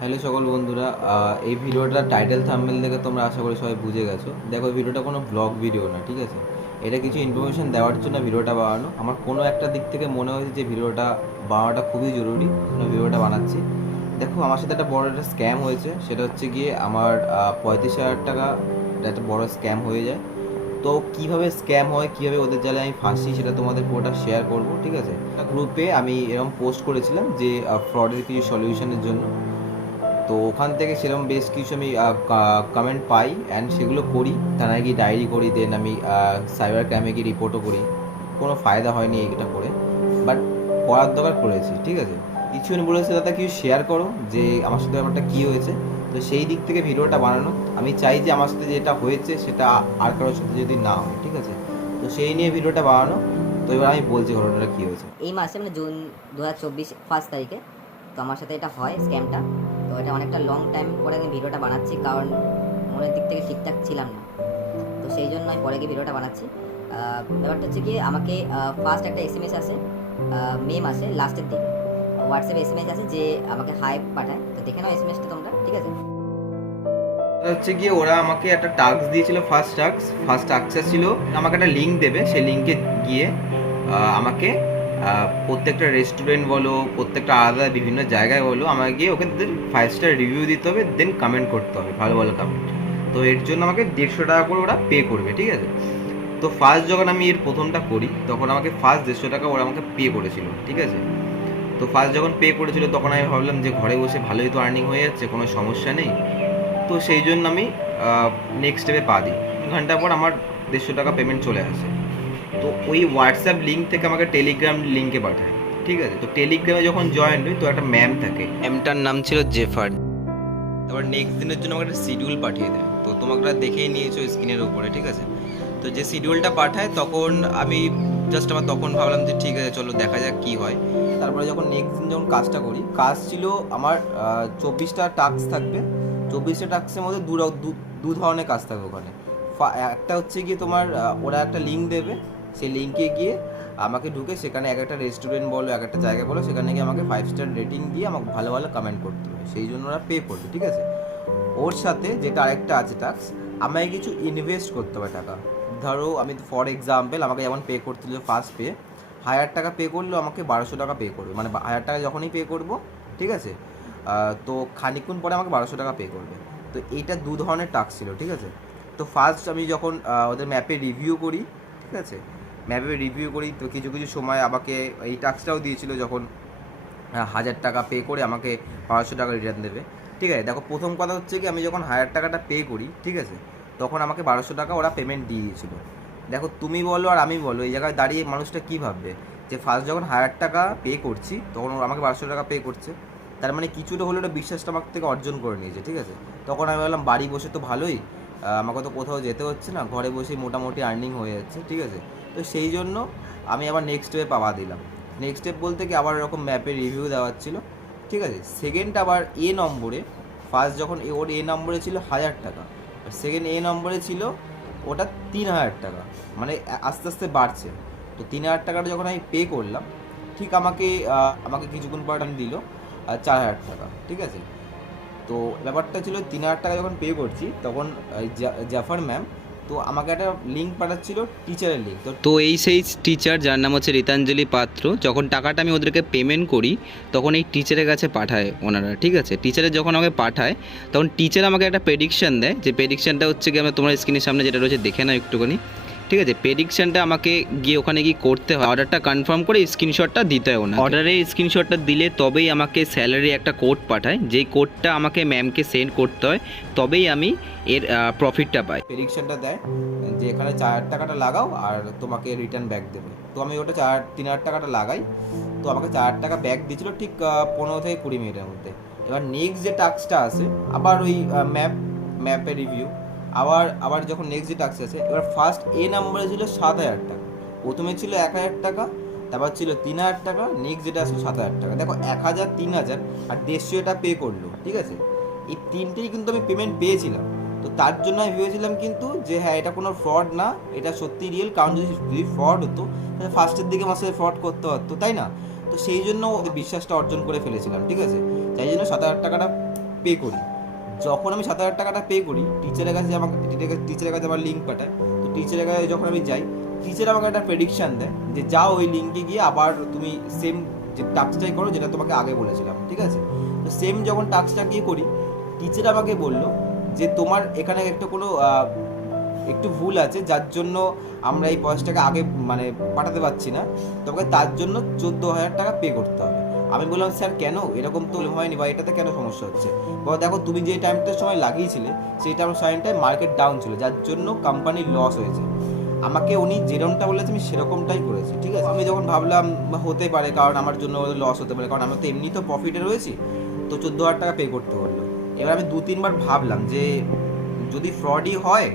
Hello সকল বন্ধুরা, এই ভিডিওটা টাইটেল থাম্বনেল দেখে তোমরা আশা করি সবাই বুঝে গেছো। দেখো, এই ভিডিওটা কোনো ব্লগ ভিডিও না, ঠিক আছে? এটা কিছু ইনফরমেশন দেওয়ার জন্য ভিডিওটা বানানো। আমার কোনো একটা দিক থেকে মনে হয়েছে যে ভিডিওটা বানানোটা খুবই জরুরি, ভিডিওটা বানাচ্ছি। দেখো, আমার সাথে একটা বড় একটা স্ক্যাম হয়েছে। সেটা হচ্ছে গিয়ে আমার 35,000 টাকা একটা বড় স্ক্যাম হয়ে যায়। তো কীভাবে স্ক্যাম হয়, কীভাবে ওদের জালে আমি ফাঁসি, সেটা তোমাদের পুরোটা শেয়ার করব, ঠিক আছে? একটা গ্রুপে আমি এরকম পোস্ট করেছিলাম যে ফ্রডের কিছু সলিউশনের জন্য। তো ওখান থেকে সেরকম বেশ কিছু আমি কমেন্ট পাই অ্যান্ড সেগুলো করি, থানায় গিয়ে ডায়েরি করি, দেন আমি সাইবার ক্রাইমে গিয়ে রিপোর্টও করি। কোনো ফায়দা হয়নি এটা করে, বাট করার দরকার করেছি, ঠিক আছে? কিছু বলেছে দাদা কিছু শেয়ার করো যে আমার সাথে ব্যাপারটা কী হয়েছে। তো সেই দিক থেকে ভিডিওটা বানানো। আমি চাই যে আমার সাথে যেটা হয়েছে সেটা আর কারোর সাথে যদি না হয়, ঠিক আছে? তো সেই নিয়ে ভিডিওটা বানানো। তো এবার আমি বলছি ঘটনাটা কী হয়েছে। এই মাসে মানে জুন 2024 1 তারিখে তো আমার সাথে এটা হয় স্ক্যামটা। তো এটা অনেকটা লং টাইম পরে আমি ভিডিওটা বানাচ্ছি, কারণ মনের দিক থেকে ঠিকঠাক ছিলাম না। তো সেই জন্য আমি পরে গিয়ে ভিডিওটা বানাচ্ছি। ব্যাপারটা হচ্ছে কি, আমাকে ফার্স্ট একটা এসএমএস আসে মে মাসে লাস্টের দিকে। হোয়াটসঅ্যাপে এসএমএস আছে যে আমাকে হাই পাঠায়। তো দেখে নাও এসএমএসটা তোমরা, ঠিক আছে? হচ্ছে গিয়ে ওরা আমাকে একটা টাস্ক দিয়েছিল, ফার্স্ট টাস্কটা ছিল আমাকে একটা লিঙ্ক দেবে। সেই লিঙ্কে গিয়ে আমাকে প্রত্যেকটা রেস্টুরেন্ট বলো, প্রত্যেকটা আলাদা বিভিন্ন জায়গায় বলো, আমাকে গিয়ে ওকে 5 স্টার রিভিউ দিতে হবে, দেন কমেন্ট করতে হবে, ভালো ভালো কমেন্ট। তো এর জন্য আমাকে 150 টাকা করে ওরা পে করবে, ঠিক আছে? তো ফার্স্ট যখন আমি এর প্রথমটা করি, তখন আমাকে ফার্স্ট 150 টাকা ওরা আমাকে পে করেছিল, ঠিক আছে? তো ফার্স্ট যখন পে করেছিল, তখন আমি ভাবলাম যে ঘরে বসে ভালোই তো আর্নিং হয়ে যাচ্ছে, কোনো সমস্যা নেই। তো সেই জন্য আমি নেক্সট স্টেপে পা দিই। 2 ঘন্টা পর আমার 150 টাকা পেমেন্ট চলে আসে। তো ওই হোয়াটসঅ্যাপ লিঙ্ক থেকে আমাকে টেলিগ্রাম লিঙ্কে পাঠায়, ঠিক আছে? তো টেলিগ্রামে যখন জয়েন হই, তো একটা ম্যাম থাকে, ম্যামটার নাম ছিল জেফার। তারপর নেক্সট দিনের জন্য আমাকে একটা শিডিউল পাঠিয়ে দেয়। তো তোমাকে দেখেই নিয়েছো স্ক্রিনের উপরে, ঠিক আছে? তো যে শিডিউলটা পাঠায়, তখন আমি আমার তখন ভাবলাম যে ঠিক আছে, চলো দেখা যাক কী হয়। তারপরে যখন নেক্সট দিন যখন কাজটা করি, কাজ ছিল আমার 24টা টাস্ক থাকবে। 24টা টাস্কের মধ্যে দু ধরনের কাজ থাকবে ওখানে। একটা হচ্ছে গিয়ে তোমার ওরা একটা লিঙ্ক দেবে, সেই লিঙ্কে গিয়ে আমাকে ঢুকে সেখানে এক একটা রেস্টুরেন্ট বলো, এক একটা জায়গা বলো, সেখানে গিয়ে আমাকে 5 স্টার রেটিং দিয়ে আমাকে ভালো ভালো কমেন্ট করতে হবে। সেই জন্য ওরা পে করবে, ঠিক আছে? ওর সাথে যেটা আরেকটা আছে টাস্ক, আমাকে কিছু ইনভেস্ট করতে হবে টাকা। ধরো আমি ফর এক্সাম্পল, আমাকে যেমন পে করতে হলো ফার্স্ট পে 1000 টাকা পে করলেও আমাকে 1200 টাকা পে করবে, মানে 1000 টাকা যখনই পে করবো, ঠিক আছে? তো খানিকক্ষণ পরে আমাকে 1200 টাকা পে করবে। তো এইটা দু ধরনের টাস্ক ছিল, ঠিক আছে? তো ফার্স্ট আমি যখন ওদের ম্যাপে রিভিউ করি, ঠিক আছে? ম্যাপে রিভিউ করি, তো কিছু কিছু সময় আমাকে এই টাস্কটাও দিয়েছিল, যখন 1000 টাকা পে করে আমাকে 1200 টাকা রিটার্ন দেবে, ঠিক আছে? দেখো, প্রথম কথা হচ্ছে কি, আমি যখন 1000 টাকাটা পে করি, ঠিক আছে, তখন আমাকে 1200 টাকা ওরা পেমেন্ট দিয়ে দিয়েছিল। দেখো, তুমি বলো আর আমি বলো, এই জায়গায় দাঁড়িয়ে মানুষটা কী ভাববে যে ফার্স্ট যখন 1000 টাকা পে করছি, তখন ওরা আমাকে 1200 টাকা পে করছে। তার মানে কিছুটা হলেও ওটা বিশ্বাসটা আমার থেকে অর্জন করে নিয়েছে, ঠিক আছে? তখন আমি বললাম বাড়ি বসে তো ভালোই, আমাকে তো কোথাও যেতে হচ্ছে না, ঘরে বসেই মোটামুটি আর্নিং হয়ে যাচ্ছে, ঠিক আছে? তো সেই জন্য আমি আবার নেক্সট স্টেপে পাওয়া দিলাম। নেক্সট স্টেপ বলতে কি, আবার এরকম ম্যাপে রিভিউ দেওয়ার ছিল, ঠিক আছে? সেকেন্ড আবার এ নম্বরে, ফার্স্ট যখন ওর এ নম্বরে ছিল 1000 টাকা, সেকেন্ড এ নম্বরে ছিল ওটা 3000 টাকা, মানে আস্তে আস্তে বাড়ছে। তো 3000 টাকাটা যখন আমি পে করলাম, ঠিক আমাকে আমাকে কিছুক্ষণ পর আমি দিল 4000 টাকা, ঠিক আছে? তো ব্যাপারটা ছিল 3000 টাকা যখন পে করছি, তখন জাফর ম্যাম তো আমাকে একটা লিঙ্ক পাঠাচ্ছিল, টিচারের লিঙ্ক। তো এই সেই টিচার যার নাম হচ্ছে রীতাঞ্জলি পাত্র, যখন টাকাটা আমি ওদেরকে পেমেন্ট করি, তখন এই টিচারের কাছে পাঠায় ওনারা, ঠিক আছে? টিচারের যখন আমাকে পাঠায়, তখন টিচার আমাকে একটা প্রেডিকশান দেয়, যে প্রেডিকশানটা হচ্ছে কি, আমরা তোমার স্ক্রিনের সামনে যেটা রয়েছে দেখে নাও একটুখানি, ঠিক আছে? প্রেডিকশানটা আমাকে গিয়ে ওখানে গিয়ে করতে হয়, অর্ডারটা কনফার্ম করে স্ক্রিনশটটা দিতে হয় ওনাকে। অর্ডারের স্ক্রিনশটটা দিলে তবেই আমাকে স্যালারি একটা কোড পাঠায়, যেই কোডটা আমাকে ম্যামকে সেন্ড করতে হয়, তবেই আমি এর প্রফিটটা পাই। প্রেডিকশানটা দেয় যে এখানে 4000 টাকাটা লাগাও আর তোমাকে রিটার্ন ব্যাক দেবে। তো আমি ওটা 3000 টাকাটা লাগাই, তো আমাকে 4000 টাকা ব্যাক দিয়েছিল ঠিক 15 থেকে 20 মিনিটের মধ্যে। এবার নেক্সট যে টাস্কটা আছে, আবার ওই ম্যাপে রিভিউ, আবার আবার যখন নেক্সট যে টাস্ক আছে, এবার ফার্স্ট এ নাম্বারে ছিল 7000 টাকা, প্রথমে ছিল 1000 টাকা, তারপর ছিল 3000 টাকা, নেক্সট যেটা আসলো 7000 টাকা। দেখো, 1000, 3000 আর 150 এটা পে করলো, ঠিক আছে? এই তিনটেই কিন্তু আমি পেমেন্ট পেয়েছিলাম। তো তার জন্য আমি ভেবেছিলাম কিন্তু যে হ্যাঁ, এটা কোনো ফ্রড না, এটা সত্যি রিয়েল। কারণ যদি ফ্রড হতো, তাহলে ফার্স্টের দিকে আমার সাথে ফ্রড করতে পারতো, তাই না? তো সেই জন্য ওদের বিশ্বাসটা অর্জন করে ফেলেছিলাম, ঠিক আছে? তাই জন্য 7000 টাকাটা পে করি। যখন আমি 7,000 টাকাটা পে করি, টিচারের কাছে আমার লিঙ্ক পাঠায়। তো টিচারের কাছে যখন আমি যাই, টিচার আমাকে একটা প্রেডিকশান দেয় যে যাও ওই লিঙ্কে গিয়ে আবার তুমি সেম যে টাস্কটাই করো যেটা তোমাকে আগে বলেছিলাম, ঠিক আছে? তো সেম যখন টাস্কটা গিয়ে করি, টিচার আমাকে বললো যে তোমার এখানে একটু ভুল আছে, যার জন্য আমরা এই পয়সাটাকে আগে মানে পাঠাতে পারছি না, তোমাকে তার জন্য 14,000 টাকা পে করতে হবে। আমি বললাম স্যার কেন, এরকম তো হয়নি বা এটাতে কেন সমস্যা হচ্ছে? বলো দেখো তুমি যে টাইমটার সময় লাগিয়েছিলে সেই টাইমটায় মার্কেট ডাউন ছিল, যার জন্য কোম্পানির লস হয়েছে। আমাকে উনি যেরকমটা বলেছে আমি সেরকমটাই করেছি, ঠিক আছে? আমি যখন ভাবলাম হতে পারে, কারণ আমার জন্য লস হতে পারে, কারণ আমি তো এমনি তো প্রফিটে রয়েছি, তো 14,000 টাকা পে করতে বললো। এবার আমি 2-3 বার ভাবলাম যে যদি ফ্রডই হয়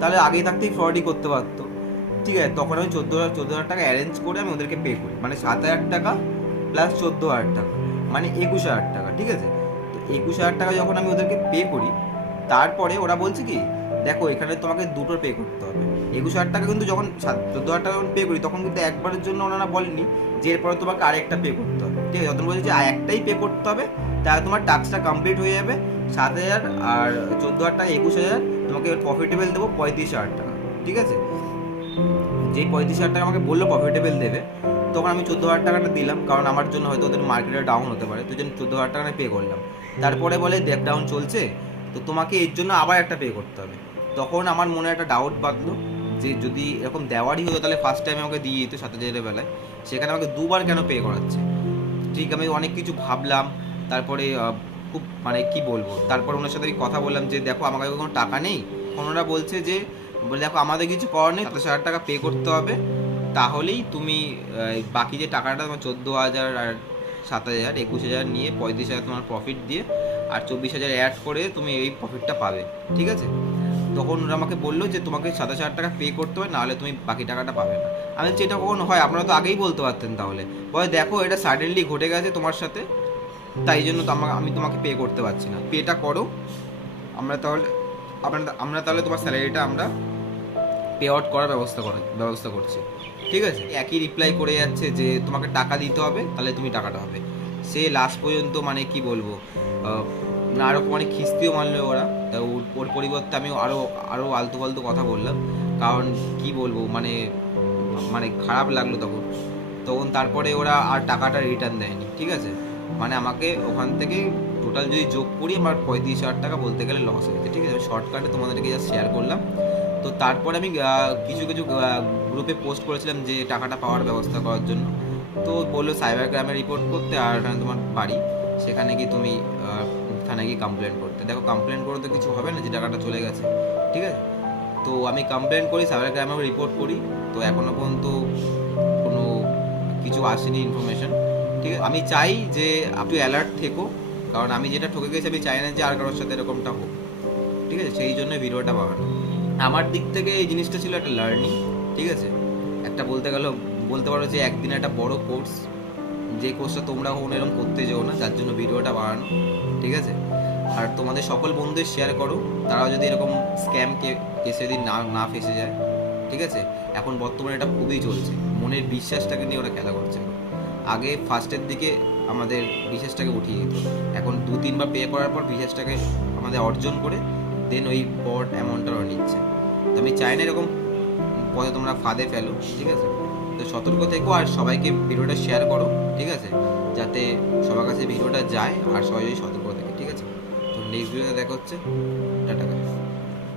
তাহলে আগেই থাকতেই ফ্রডই করতে পারতো, ঠিক আছে? তখন আমি 14,000 টাকা অ্যারেঞ্জ করে আমি ওদেরকে পে করি, মানে 7,000 টাকা প্লাস 14,000 টাকা, মানে 21,000 টাকা, ঠিক আছে? তো 21,000 টাকা যখন আমি ওদেরকে পে করি, তারপরে ওরা বলছে কি দেখো এখানে তোমাকে দুটো পে করতে হবে। 21,000 টাকা কিন্তু যখন 14,000 টাকা যখন পে করি, তখন কিন্তু একবারের জন্য ওনারা বলেনি যে এরপরে তোমাকে আরেকটা পে করতে হবে, ঠিক আছে? তখন বলছে যে একটাই পে করতে হবে, তাহলে তোমার টাস্কটা কমপ্লিট হয়ে যাবে। 7,000 আর 14,000 টাকা 21,000, তোমাকে প্রফিটেবল দেবো 35,000 টাকা, ঠিক আছে? যেই 35,000 টাকা আমাকে বললো প্রফিটেবল দেবে, তখন আমি 14,000 টাকাটা দিলাম, কারণ আমার জন্য হয়তো ওদের মার্কেটে ডাউন হতে পারে, তো জন্য 14,000 টাকা পে করলাম। তারপরে বলে দেখ ডাউন চলছে, তো তোমাকে এর জন্য আবার একটা পে করতে হবে। তখন আমার মনে একটা ডাউট বাঁধলো যে যদি এরকম দেওয়ারই হতো তাহলে ফার্স্ট টাইমে আমাকে দিয়ে দিত 7,000 বেলায়, সেখানে আমাকে দুবার কেন পে করাচ্ছে? ঠিক, আমি অনেক কিছু ভাবলাম। তারপরে খুব মানে কি বলবো, তারপর ওনার সাথে আমি কথা বললাম যে দেখো আমার কাছে কোনো টাকা নেই। ওনারা বলছে যে দেখো আমাদের কিছু করার নেই, 27,000 টাকা পে করতে হবে, তাহলেই তুমি বাকি যে টাকাটা তোমার 14,000 আর 7,000 21,000 নিয়ে 35,000 তোমার প্রফিট দিয়ে আর 24,000 অ্যাড করে তুমি এই প্রফিটটা পাবে, ঠিক আছে? তখন ওরা আমাকে বললো যে তোমাকে 27,000 টাকা পে করতে হবে, নাহলে তুমি বাকি টাকাটা পাবে না। আমি বলছি এটা কখন হয়, আপনারা তো আগেই বলতে পারতেন। তাহলে বলে দেখো এটা সাডেনলি ঘটে গেছে তোমার সাথে, তাই জন্য তো আমি তোমাকে পে করতে পারছি না, পেটা করো, আমরা তাহলে তোমার স্যালারিটা আমরা পে আউট করার ব্যবস্থা করছি, ঠিক আছে? একই রিপ্লাই করে যাচ্ছে যে তোমাকে টাকা দিতে হবে, তাহলে তুমি টাকাটা হবে। সে লাস্ট পর্যন্ত মানে কি বলবো, না আরও অনেক খিস্তিও মানলো ওরা। তা ওর পরিবর্তে আমি আরও আলতু ফালতু কথা বললাম, কারণ কি বলবো মানে খারাপ লাগলো তখন তারপরে ওরা আর টাকাটা রিটার্ন দেয়নি, ঠিক আছে? মানে আমাকে ওখান থেকে টোটাল যদি যোগ করি আমার 35,000 টাকা বলতে গেলে লস হয়েছে, ঠিক আছে? শর্টকাটে তোমাদেরকে জাস্ট শেয়ার করলাম। তো তারপরে আমি কিছু গ্রুপে পোস্ট করেছিলাম যে টাকাটা পাওয়ার ব্যবস্থা করার জন্য। তো বললো সাইবার ক্রাইমে রিপোর্ট করতে, আর এখানে তোমার বাড়ি, সেখানে গিয়ে তুমি থানায় গিয়ে কমপ্লেন করতে। দেখো কমপ্লেন করে তো কিছু হবে না, যে টাকাটা চলে গেছে, ঠিক আছে? তো আমি কমপ্লেন করি, সাইবার ক্রাইমেও রিপোর্ট করি, তো এখনও পর্যন্ত কোনো কিছু আসেনি ইনফরমেশন, ঠিক আছে? আমি চাই যে একটু অ্যালার্ট থেকো, কারণ আমি যেটা ঠকে গেছি আমি চাই না যে আর কারোর সাথে এরকমটা হোক, ঠিক আছে? সেই জন্য ভিডিওটা বানানো। আমার দিক থেকে এই জিনিসটা ছিল একটা লার্নিং, ঠিক আছে? একটা বলতে পারো যে একদিনে একটা বড় কোর্স, যে কোর্সটা তোমরা কখনো এরকম করতে যেও না, যার জন্য ভিডিওটা বানানো, ঠিক আছে? আর তোমাদের সকল বন্ধুদের শেয়ার করো, তারাও যদি এরকম স্ক্যাম কেসে যদি না ফেসে যায়, ঠিক আছে? এখন বর্তমানে এটা খুবই চলছে, মনের বিশ্বাসটাকে নিয়ে ওরা খেলা করছে। আগে ফার্স্টের দিকে আমাদের বিশ্বাসটাকে উঠিয়ে দিত, এখন 2-3 বার পে করার পর বিশ্বাসটাকে আমাদের অর্জন করে দেন ওই বড় অ্যামাউন্টটা ওরা নিচ্ছে। তো আমি চাই না এরকম পথে তোমরা ফাঁদে ফেলো, ঠিক আছে? তো সতর্ক থেকো, আর সবাইকে ভিডিওটা শেয়ার করো, ঠিক আছে? যাতে সবার কাছে ভিডিওটা যায় আর সবাই সতর্ক থাকে, ঠিক আছে? তো নেক্সট ভিডিওতে দেখা হচ্ছে।